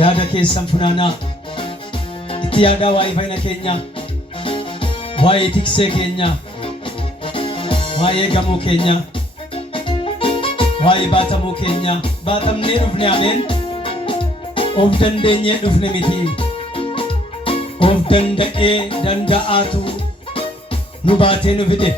yaada keessan funaanaa itti yaadaa waa'ee fayyina keenya waa'ee tiksee keenya waa'ee gamoo keenya waa'ee baatamuu keenya baatamnee dhufne ameen of dandeenyee dhufne miti of danda'ee danda'aatu nu baatee nu fide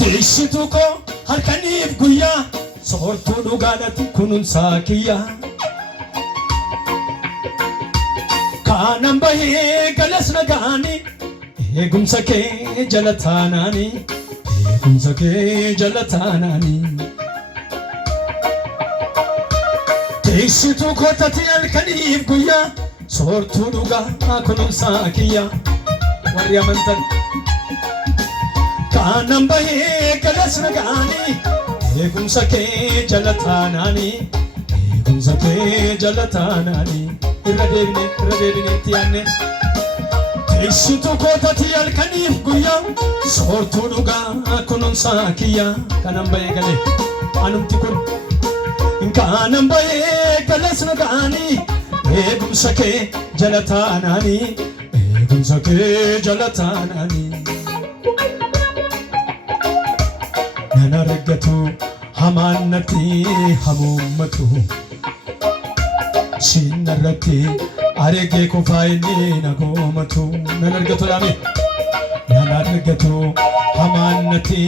Deessituu koo halkaniif guyyaa soortuu dhugaadhaatti kunuunsaa kiyyaa Kanan bahee galas nagaanii eegumsa kee jala taanaanii eegumsa kee jala taanaanii Deessituu koo tati halkaniif guyyaa soortuu dhugaa kunuunsaa kiyyaa warri amantan Kanan bahee galas nagaanii eegumsa kee jala taanaanii eegumsa kee jala taanaanii irra deebine itti yaanne Deessituu koo tati halkaniif guyyaa soortuu dhugaa kunuunsaa kiyyaa kanan bahee galee anumti kun kanan bahee galas nagaanii eegumsa kee jala taanaanii eegumsa kee jala taanaanii Nan argatu hamaan natti hamuummatu Sinarratti argee kofaa inni na goomatu Nan argatu laame Nan argatu hamaan natti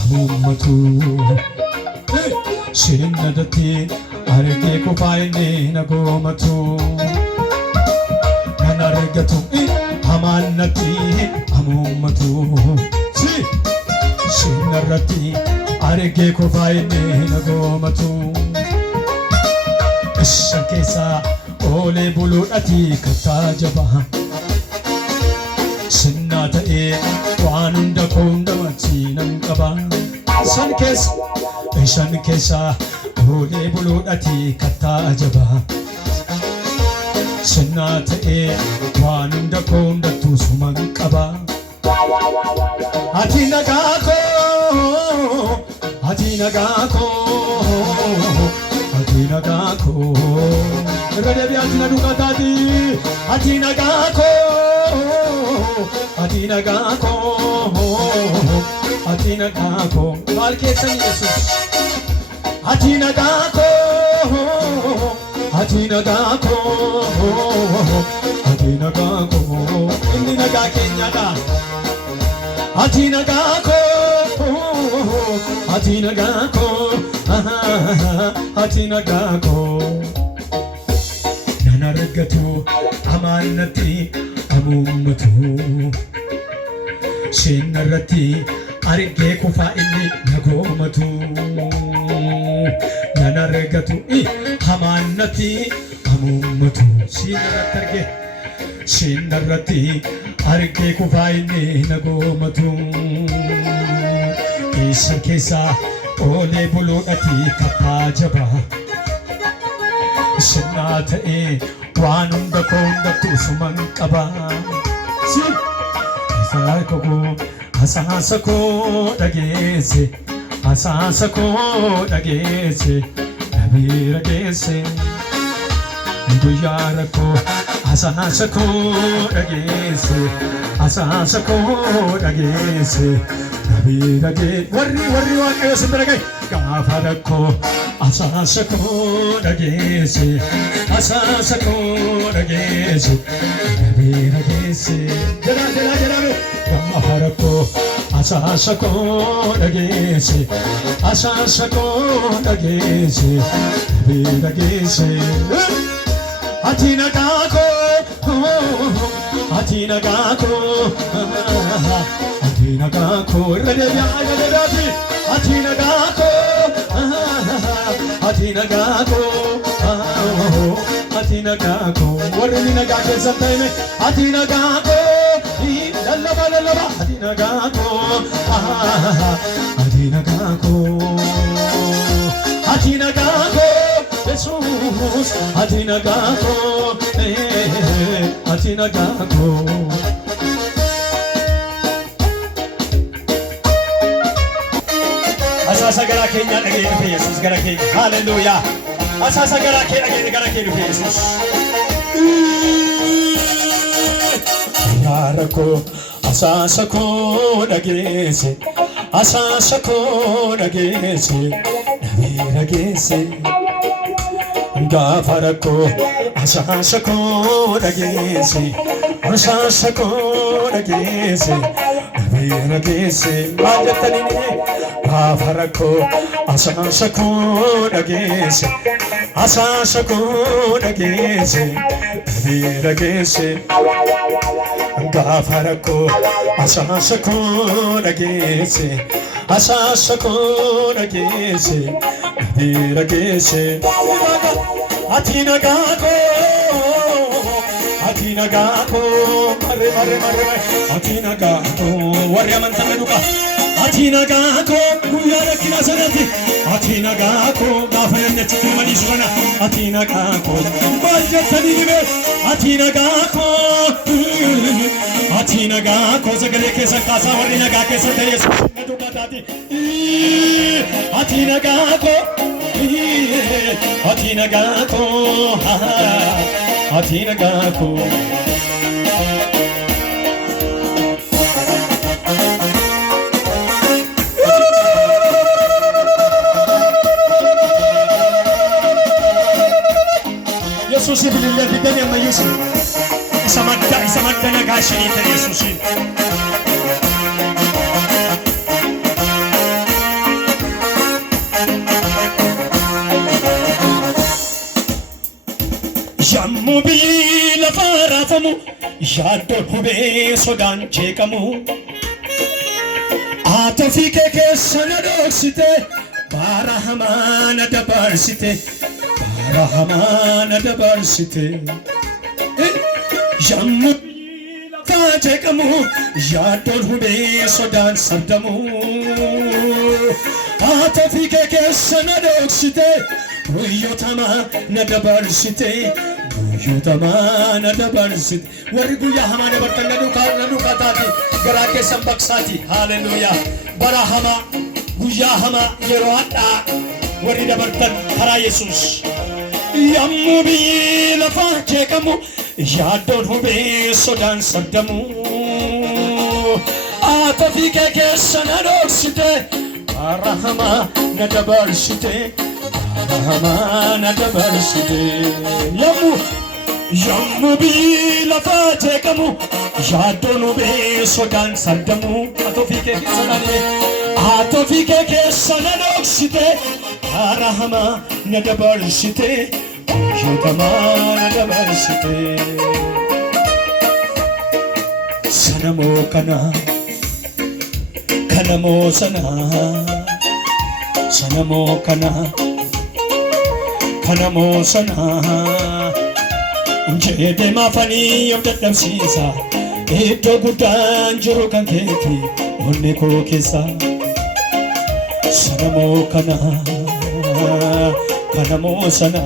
hamuummatu Sinarratti argee kofaa inni na goomatu Nan argatu hamaan natti hamuummatu Sinarratti argee kofaa inni na goomatu Isaan keessaa oolee buluudhaati kattaa jabaa Sinnaa ta'ee waan hunda koo hundumatti nan qaba Isaan keessaa oolee buluudhaati kattaa jabaa Sinnaa ta'ee waan hunda koo hundattuu suman qaba Ati nagaa koo Ati nagaa koo Ati nagaa koo Irra deebi'ee ati na duukaa taati Ati nagaa koo Ati nagaa koo Ati nagaa koo Maal keessan Yesuus Ati nagaa koo Ati nagaa koo Ati nagaa koo Inni nagaa keenyadha Ati nagaa koo Ati nagaa koo Ati nagaa koo Nan argatu hamaan natti hamuummatu Sinarratti argee kofaa inni na goomatu Nan argatu hamaan natti hamuummatu Sinarratti argee kofaa inni na goomatu Isaan keessaa oolee buluudhaati kattaa jabaa Sinnaa ta'ee waan hunda koo hundattuu suman qaba Asaasa koo dhageesse Asaasa koo dhageesse Nabiira geesse Guyyaa rakkoo Asaasa koo dhageesse Asaasa koo dhageesse Nabiira geesse Warri waaqayyo sin bira gahe Gaafa rakkoo Asaasa koo dhageesse Asaasa koo dhageesse Nabiira geesse Jedhaa Gaafa rakkoo Asaasa koo dhageesse Asaasa koo dhageesse Nabiira geesse Ati nagaa koo Ati nagaa koo Ati nagaa koo Irra deebi'ee Ati nagaa koo Ati nagaa koo Ati nagaa koo Warri nagaa keessan ta'ime Ati nagaa koo Lallaba Ati nagaa koo Ati nagaa koo Ati nagaa koo Jesus Ati nagaa koo Ati nagaa koo Asasa gara keenya dhagee dhufe Yesuus gara keenya. Hallelujah. Asasa gara kee dhagee gara kee dhufe Yesuus. Yaarako asasa ko dhageesse. Asasa ko dhageesse. Nabii dhageesse. Gaafarako asasa ko dhageesse. Asasa ko dhageesse. Nabii dhageesse. Maajatanii Gaafarako asasa ko dhageesse. Asasa ko dhageesse. Nabii dhageesse. Gaafarako asasa ko dhageesse. Asasa ko dhageesse. Nabii dhageesse. Atina gako mare Atina gako warya mantana duka Atina gako guyara kina sanati Atina gako gafayanne chitumani sugana Atina gako bajatani nibe Atina gako sagale kesa kasa warina ga kesa teresu duka tati Atina gako Atina gako Atina gako Yesus bilillah bidani amma Yusuf isamadda nagashini ta Yesusin Jammu bi la farafamu yaddo hube sodan chekamu atafike ke sanadoksite barahamana dabarsite Rahmana dabarsite Jammu la chekamu yaddo hube sodan sardamu atafike ke sanadoksite Uyotama nadabarsite Uyotama nadabarsite Wariguya hamane barkan nadu katati garake sambaksati Hallelujah Barahama guya hama yeroada warida barkan hara Yesus Yammu bi lafa chekamu yadon hube sodan sardamu atafike ke sanadoksite Barahama nadabarsite Rahmana dabarsite Yammu bi lafa chekamu yadonu be sodan sardamu atofike ke sanadoksite Rahmana dabarsite Yudamana dabarsite Sanamo kanamo sanamo kana Kanamo sana Njede mafani yamdadam sisa Edo gudan jiro kanketi Onne ko kesa Sanamo sana Kanamo sana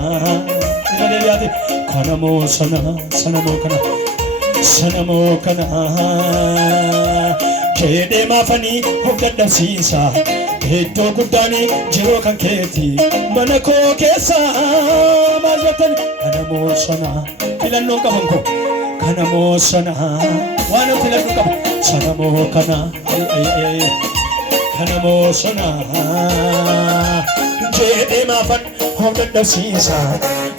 Njede mafani yamdadam sisa Edo gudani jiro kanketi manako kesa mazatan kanamo sana filanno kabanko kanamo sana wano filanno kab sanamo kana kanamo sana jede mafan homda sisa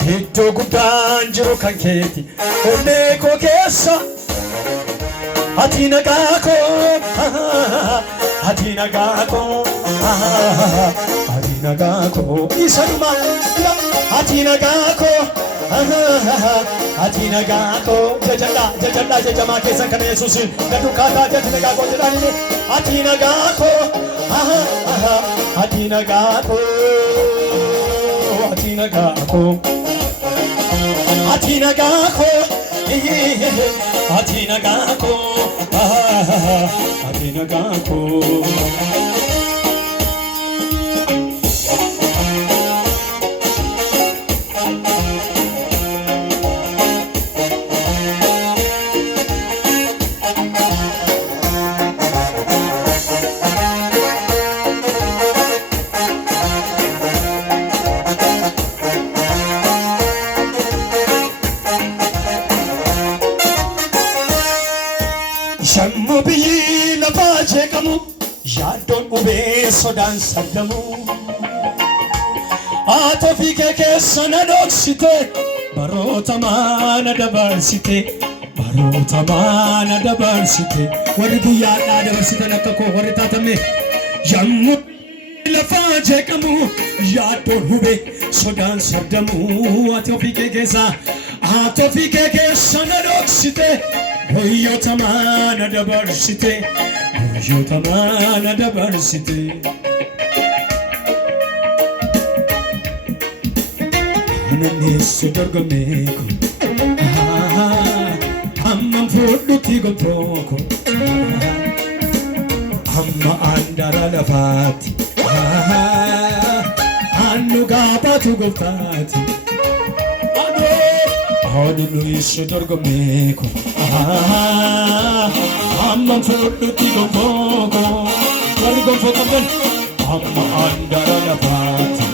Edo gudan jiro kanketi oneko kesa Atina gako isanuma Atina gako jajalla jajama kesan kana Yesus nadukata jajalla gako jadani Atina gako Atina gako lafaa jeeqamu yaaddoon dhubee sodaan sardamu ati ofii kee keessa na dhoksite baroota maana dabarsite baroota maana dabarsite warri guyyaadhaa dabarsitan akka koo warri taatame yommuu lafaa jeeqamu yaaddoon dhubee sodaan sardamu ati ofii kee keessa na dhoksite guyyoota maana dabarsite guyyoota maana dabarsite ananneessu dorgomeeko hammam fuudhutti gombooko amma andara lafaatti annu gaafatu goftaati ananneessu dorgomeeko hammam fuudhutti gombooko warri gonfoo qabdan amma andara lafaatti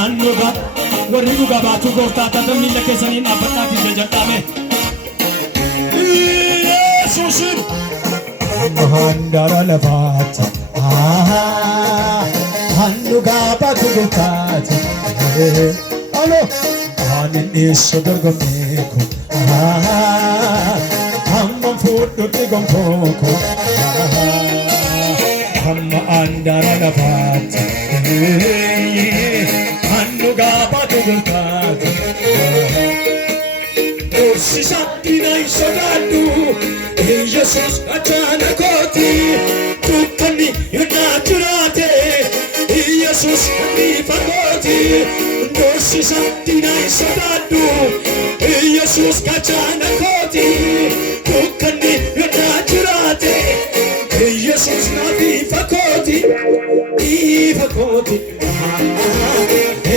annuga warri dhugaa baatu gooftaa taata miila keessaniin dhaabbadhaatii jajadhaame Yesuusin handara lafaatti annugaa baatu gooftaati alo anin dhiyeessu dorgommeeko hammam fuudhutti gonfooko hamma andara lafaatti annugaa baatu gooftaati Dorsisatti na hin sodaadhu Yesuus achaana kooti dukkanni yennaa jiraate Yesuus hannifa kooti Dorsisatti na hin sodaadhu Yesuus achaana kooti dukkanni yennaa jiraate Yesuus hannifa kooti ifa kooti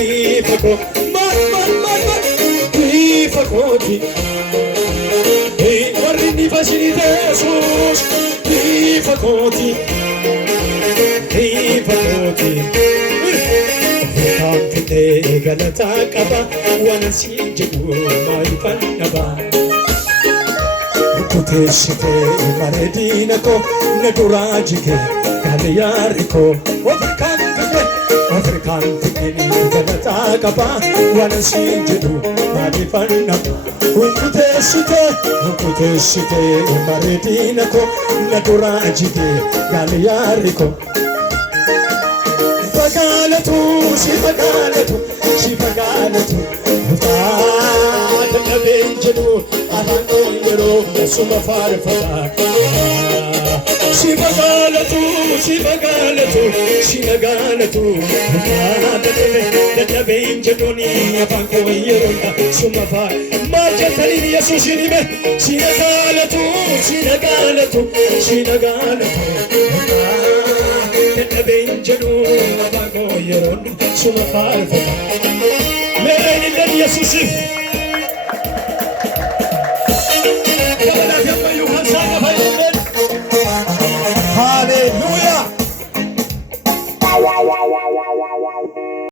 ifa kooti ifa kooti warri ni fasinite Yesuus ifa kooti Kaanfite galataa qaba waan si jedhu maayifan dhaba Kuteessite mareedina koo na duraa jige gaaliyaari koo Afrikaanfite galataa qaba waan si jedhu maayifan dhaba Kuteessite mareedina koo na duraa jige gaaliyaari koo si fagaalatu Mutaata dhabeen jedhu afaan yeroo suma faarfata si fagaalatu Mutaata dhabeen jedhuun afaan yeroo suma faarfata maal jettaniin Yesuusin hime si nagaalatu dadhabeen jedhu afaan yeroo suma faarfata Meen illeen Yesuusin